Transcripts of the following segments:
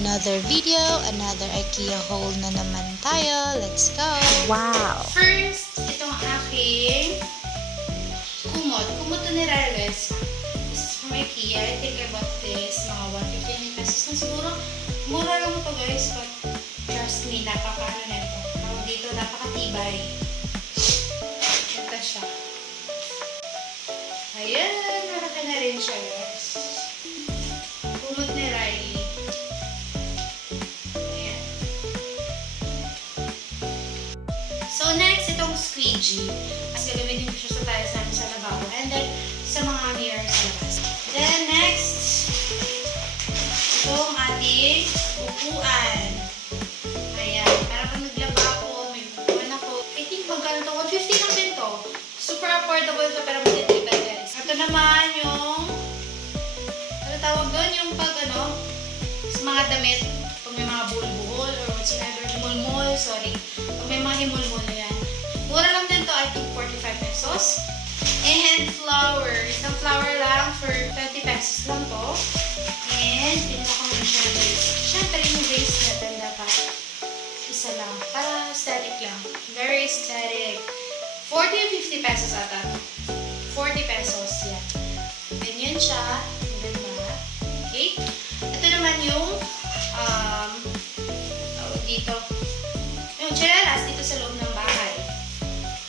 another video, another IKEA haul na naman tayo. Let's go! Wow! First, itong aking kumot to ni Rarles. This is from IKEA. I think I bought this mga 150 pesos na siguro. Mura lang to guys, but trust me, napaka-ano na ito. Tawag dito, napaka-tibay. Ito siya. Ayan, marami na rin siya guys. Kumot ni Riley. Ayan. So next, itong squeegee. As gagamitin ko siya sa lababo. And then, sa mga mirror sa labas. Then next, itong ating upuan. Ayan. Para pag naglaba ako, may upuan ako. I think magkano to? 150 lang din to. Super affordable siya pero matitibay guys. Ito naman yung ano tawag doon? Yung pag sa mga damit, pag may mga buhol-buhol or whatsoever, himulmul, sorry. Pag may mga himulmul na yan. Mura lang din to, I think 45 pesos. And flower. Isang flower lang for 30 pesos lang to. And pinila ko na siya guys. Siyempre yung base natin dapat isa lang. Para aesthetic lang. Very aesthetic. 40 and 50 pesos ata. 40 pesos yan. Ganyan siya. Ganda. Okay. Ito naman yung dito. Yung chinelas dito sa loob ng bahay.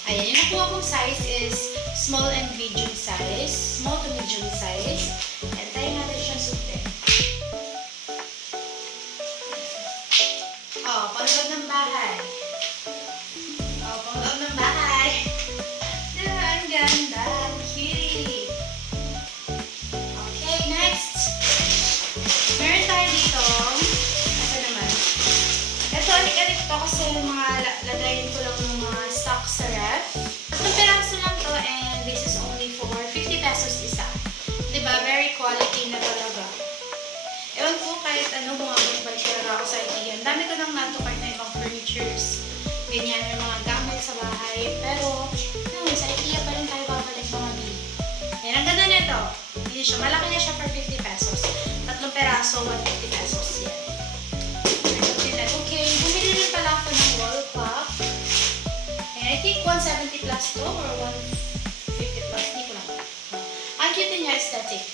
Ayan. Yung nakuha kong size is small and medium size. Small to medium size. And tayo natin siyang sutin. Panloob ng bahay. Panloob ng bahay. Diba? Ang ganda. Cutie. Okay, next. Meron tayo dito. Ito naman. Ito, anik-anik to kasi mga lagayin ko lang ng mga stock sa ref. Itong piraso lang to and this is only for 50 pesos isa. Diba? Very quality na talaga. Ewan ko kahit bumabalik talaga ako sa IKEA. Ang dami ko nang natukar na ibang furnitures. Ganyan, may mga gamit sa bahay. Pero, sa IKEA pa rin tayo babalik mga bili. Yan, ang ganda nito. Hindi siya. Malaki na siya for 50 pesos. Tatlong peraso, 150 pesos. Yan. Okay, bumili rin pala ako ng wall clock. And I think 170 plus to or 150 plus. Hindi ko lang. Ang cute niya, aesthetic.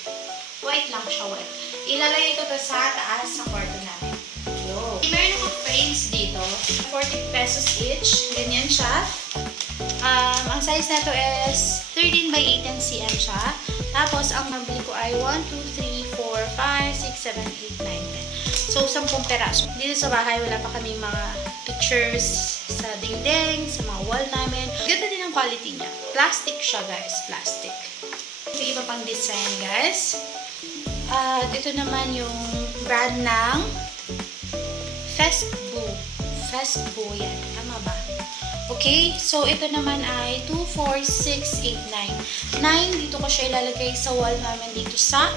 White lang siya, white. Ilalagay ko to sa taas sa kwarto namin. Yo. Meron ako frames dito. 40 pesos each. Ganyan siya. Ang size na to is 13 by 18 cm siya. Tapos, ang mabili ko ay 1, 2, 3, 4, 5, 6, 7, 8, 9, 10. So, 10 peraso. Dito sa bahay, wala pa kami mga pictures sa dingding, sa mga wall namin. Ganda din ang quality niya. Plastic siya, guys. Plastic. Ito iba pang design, guys. Ito naman yung brand ng Festbo. Festbo yan. Tama ba? Okay. So, ito naman ay 2, 4, 6, 8, 9. 9, dito ko siya ilalagay sa wall namin dito sa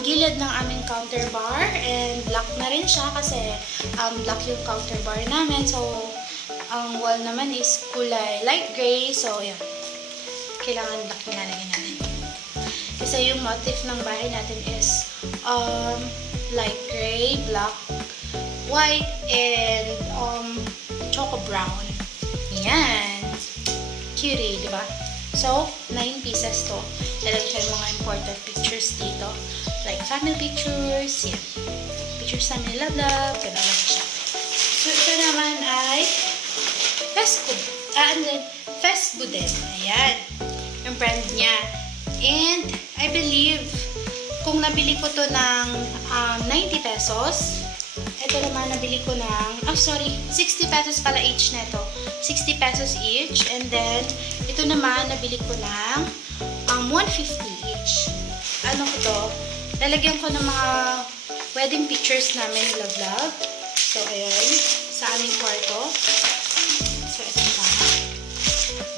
gilid ng aming counter bar. And black na rin siya kasi black yung counter bar namin. So, ang wall naman is kulay light gray. So, yan. Kailangan black yung lalagyan natin. Kasi yung motif ng bahay natin is light gray, black, white, and choco brown. Yan. Cutie, di ba? So, 9 pieces to. Lalagay siya yung mga important pictures dito. Like family pictures, yan. Pictures namin love, gano'n lang siya. So, ito naman ay Festbo. And then, Festbo din. Ayan. Yung brand niya. And, I believe, kung nabili ko to ng 90 pesos, ito naman nabili ko ng, 60 pesos pala each neto. 60 pesos each. And then, ito naman nabili ko ng 150 each. Ano ko to? Lalagyan ko ng mga wedding pictures namin ni Love. So, ayan. Sa aming kwarto. So, ito pa.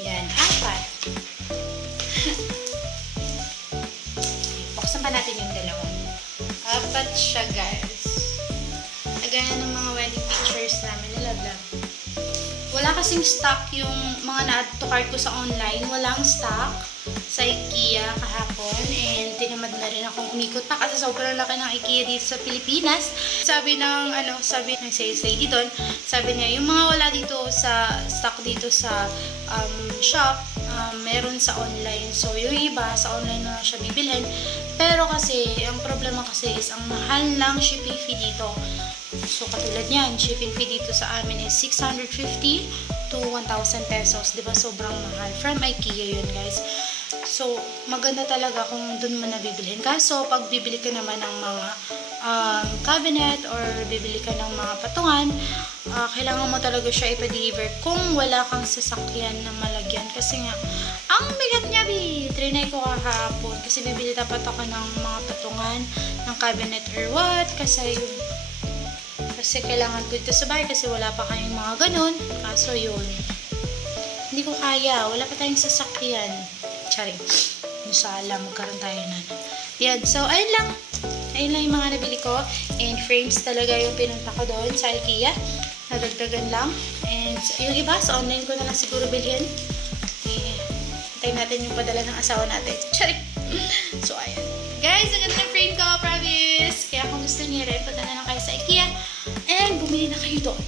Yan. 4. Buksan pa natin yung dalawa. 4 siya, guys. Lagayan ng mga wedding pictures namin ni Love. Wala wala kasing stock yung mga na-add to cart ko sa online. Walang stock sa IKEA kahapon. And tinamad na rin akong umikot pa kasi sobrang laki ng IKEA dito sa Pilipinas. Sabi ng sales lady doon, sabi niya, yung mga wala dito sa stock dito sa shop, meron sa online. So, yung iba, sa online na lang siya bibilhin. Pero kasi, ang problema kasi is, ang mahal ng shipping fee dito. So, katulad niyan, shipping fee dito sa amin is 650 to 1,000 pesos. Diba? Sobrang mahal. From IKEA yun, guys. So, maganda talaga kung dun mo nabibilhin. Kaso, pag bibili ka naman ng mga cabinet or bibili ka ng mga patungan, kailangan mo talaga siya ipa-deliver kung wala kang sasakyan na malagyan. Kasi nga, ang bigat niya, trinay ko kahapon. Kasi bibili dapat ako ng mga patungan, ng cabinet or what. Kasi yun. Kasi kailangan ko dito sa bahay kasi wala pa kayong mga ganun. Kaso yun. Hindi ko kaya. Wala pa tayong sasakyan. Charing. Inshallah, magkaroon tayo na. Yan. So, ayun lang. Ayun lang yung mga nabili ko. And frames talaga yung pinunta ko doon sa IKEA. Nadagdagan lang. And yung iba, sa online ko na lang siguro bilhin. Hintayin natin yung padala ng asawa natin. Charing. So, ayun. Guys, ang ganda ng frame ko. Promise. Kaya kung gusto niyo rin, punta na lang kayo sa IKEA. And bumili na kayo doon.